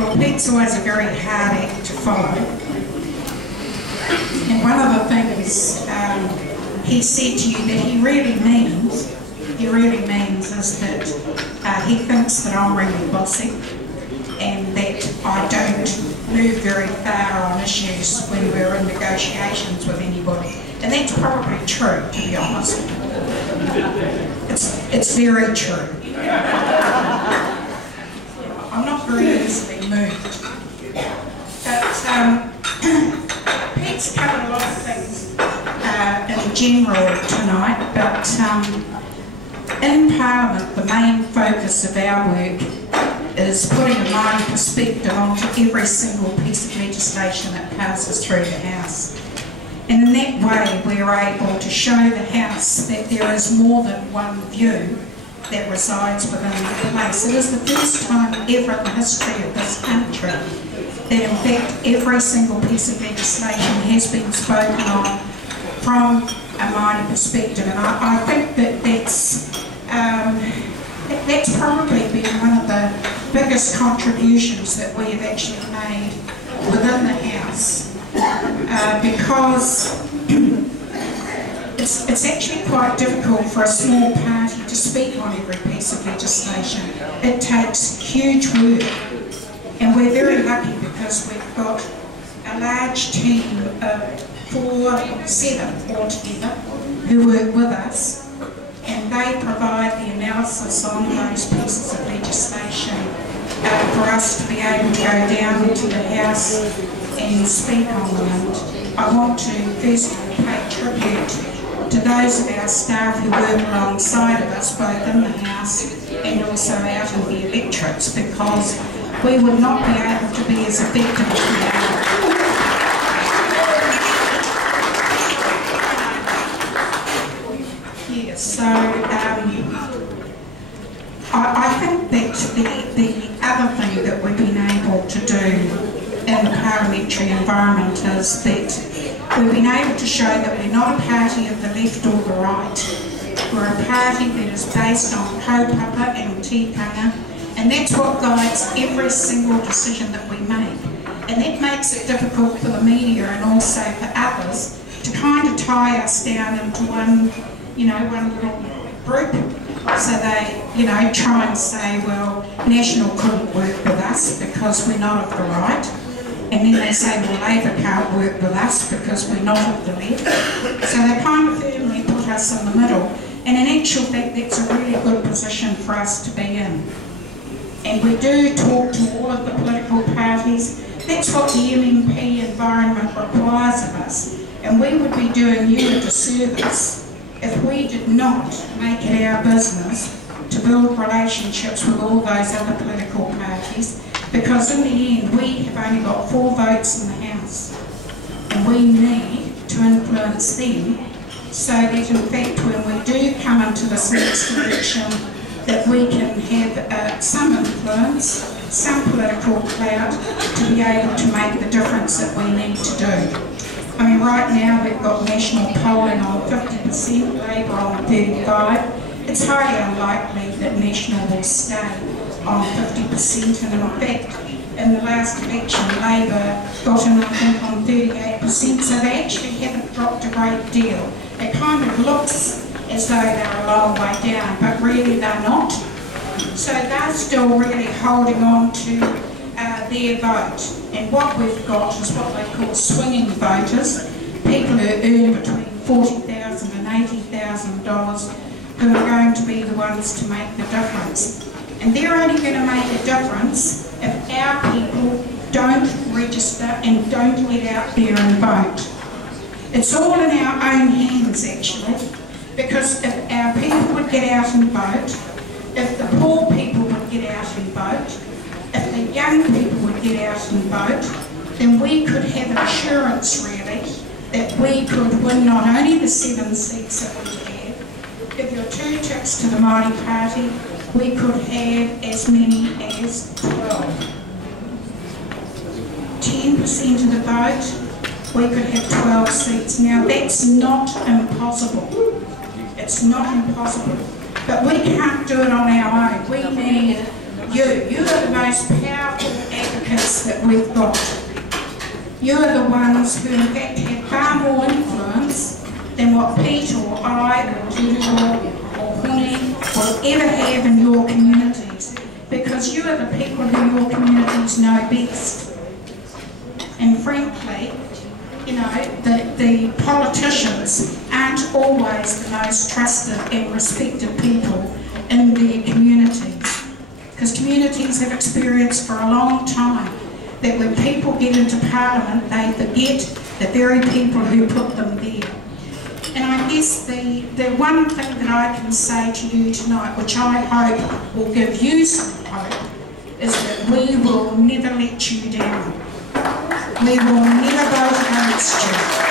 Well, Pete's always a very hard act to follow. And one of the things he said to you that he really means is that he thinks that I'm really bossy and that I don't move very far on issues when we're in negotiations with anybody. And that's probably true, to be honest. It's very true. I'm not very easily moved. But Pete's covered a lot of things in general tonight, but in Parliament the main focus of our work is putting a Maori perspective onto every single piece of legislation that passes through the House. And in that way we're able to show the House that there is more than one view that resides within the place. It is the first time ever in the history of this country that in fact every single piece of legislation has been spoken on from a Maori perspective, and I think that that's probably been one of the biggest contributions that we have actually made within the House, because it's actually quite difficult for a small party to speak on every piece of legislation. It takes huge work, and we're very lucky because we've got a large team of 7 altogether who work with us, and they provide the analysis on those pieces of legislation for us to be able to go down into the House and speak on them. And I want to first of all pay tribute to those of our staff who work alongside of us, both in the House and also out in the electorates, because we would not be able to be as effective as we are. So I think that the other thing that we've been able to do in the parliamentary environment is that we've been able to show that we're not a party of the left or the right. We're a party that is based on kaupapa and tikanga, and that's what guides every single decision that we make. And that makes it difficult for the media and also for others to kind of tie us down into one little group. So they, try and say, well, National couldn't work with us because we're not of the right. And then they say, well, Labour can't work with us because we're not of the left. So they kind of firmly put us in the middle. And in actual fact, that's a really good position for us to be in. And we do talk to all of the political parties. That's what the MMP environment requires of us. And we would be doing you a disservice if we did not make it our business to build relationships with all those other political parties, because in the end we have only got 4 votes in the House, and we need to influence them so that in fact when we do come into this next election that we can have some influence, some political clout to be able to make the difference that we need to do. I mean, right now we've got national polling on 50%, Labour on 35%. It's highly unlikely that National will stay on 50%, and in fact, in the last election, Labour got in, I think, on 38%, so they actually haven't dropped a great deal. It kind of looks as though they're a long way down, but really they're not. So they're still really holding on to their vote. And what we've got is what they call swinging voters, people who earn between $40,000 and $80,000 who are going to be the ones to make the difference. And they're only going to make a difference if our people don't register and don't get out there and vote. It's all in our own hands actually, because if our people would get out and vote, if the poor people would get out and vote, if the young people would get out and vote, then we could have assurance really that we could win not only the 7 seats that we have. If you're 2 ticks to the Maori Party, we could have as many as 12. 10% of the vote, we could have 12 seats. Now that's not impossible. It's not impossible. But we can't do it on our own. We need you. You are the most powerful advocate voice that we've got. You're the ones who in fact have far more influence than what Pete or I or Turia or Hone will ever have in your communities, because you are the people who your communities know best. And frankly, you know, the politicians aren't always the most trusted and respected people in their communities, because communities have experienced for a long time that when people get into Parliament, they forget the very people who put them there. And I guess the one thing that I can say to you tonight, which I hope will give you some hope, is that we will never let you down. We will never vote against you.